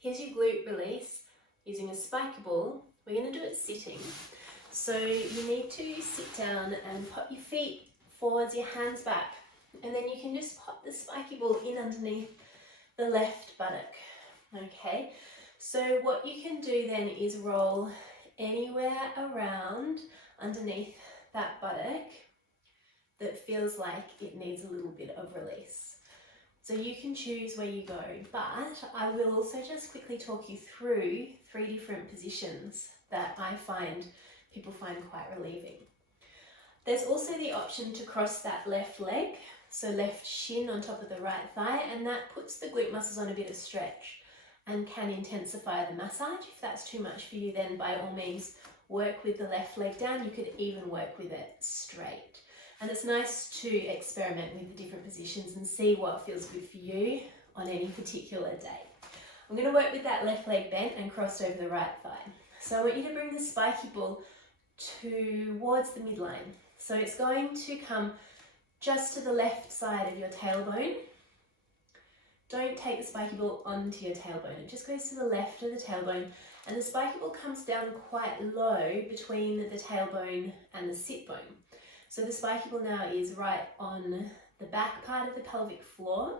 Here's your glute release using a spiky ball. We're going to do it sitting. So you need to sit down and pop your feet forwards, your hands back, and then you can just pop the spiky ball in underneath the left buttock. Okay, so what you can do then is roll anywhere around underneath that buttock that feels like it needs a little bit of release. So you can choose where you go, but I will also just quickly talk you through 3 different positions that I find people find quite relieving. There's also the option to cross that left leg, so left shin on top of the right thigh, and that puts the glute muscles on a bit of stretch and can intensify the massage. If that's too much for you, then by all means work with the left leg down. You could even work with it straight. And it's nice to experiment with the different positions and see what feels good for you on any particular day. I'm going to work with that left leg bent and crossed over the right thigh. So I want you to bring the spiky ball towards the midline. So it's going to come just to the left side of your tailbone. Don't take the spiky ball onto your tailbone. It just goes to the left of the tailbone, and the spiky ball comes down quite low between the tailbone and the sit bone. So the spiky ball now is right on the back part of the pelvic floor.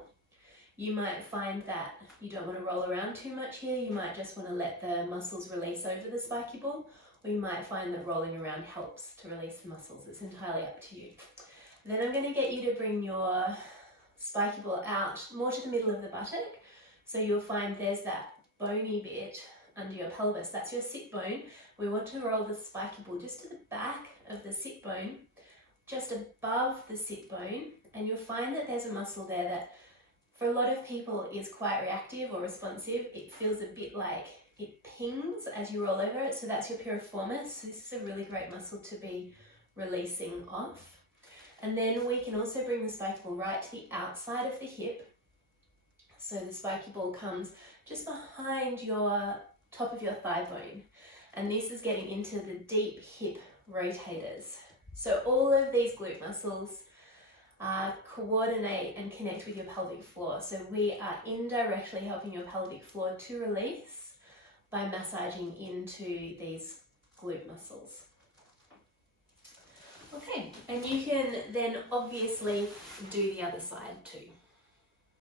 You might find that you don't want to roll around too much here. You might just want to let the muscles release over the spiky ball, or you might find that rolling around helps to release the muscles. It's entirely up to you. Then I'm going to get you to bring your spiky ball out more to the middle of the buttock. So you'll find there's that bony bit under your pelvis. That's your sit bone. We want to roll the spiky ball just to the back of the sit bone, just above the sit bone, and you'll find that there's a muscle there that for a lot of people is quite reactive or responsive. It feels a bit like it pings as you roll over it, so that's your piriformis. So this is a really great muscle to be releasing off. And then we can also bring the spiky ball right to the outside of the hip. So the spiky ball comes just behind your top of your thigh bone, and this is getting into the deep hip rotators. So all of these glute muscles coordinate and connect with your pelvic floor. So we are indirectly helping your pelvic floor to release by massaging into these glute muscles. Okay, and you can then obviously do the other side too.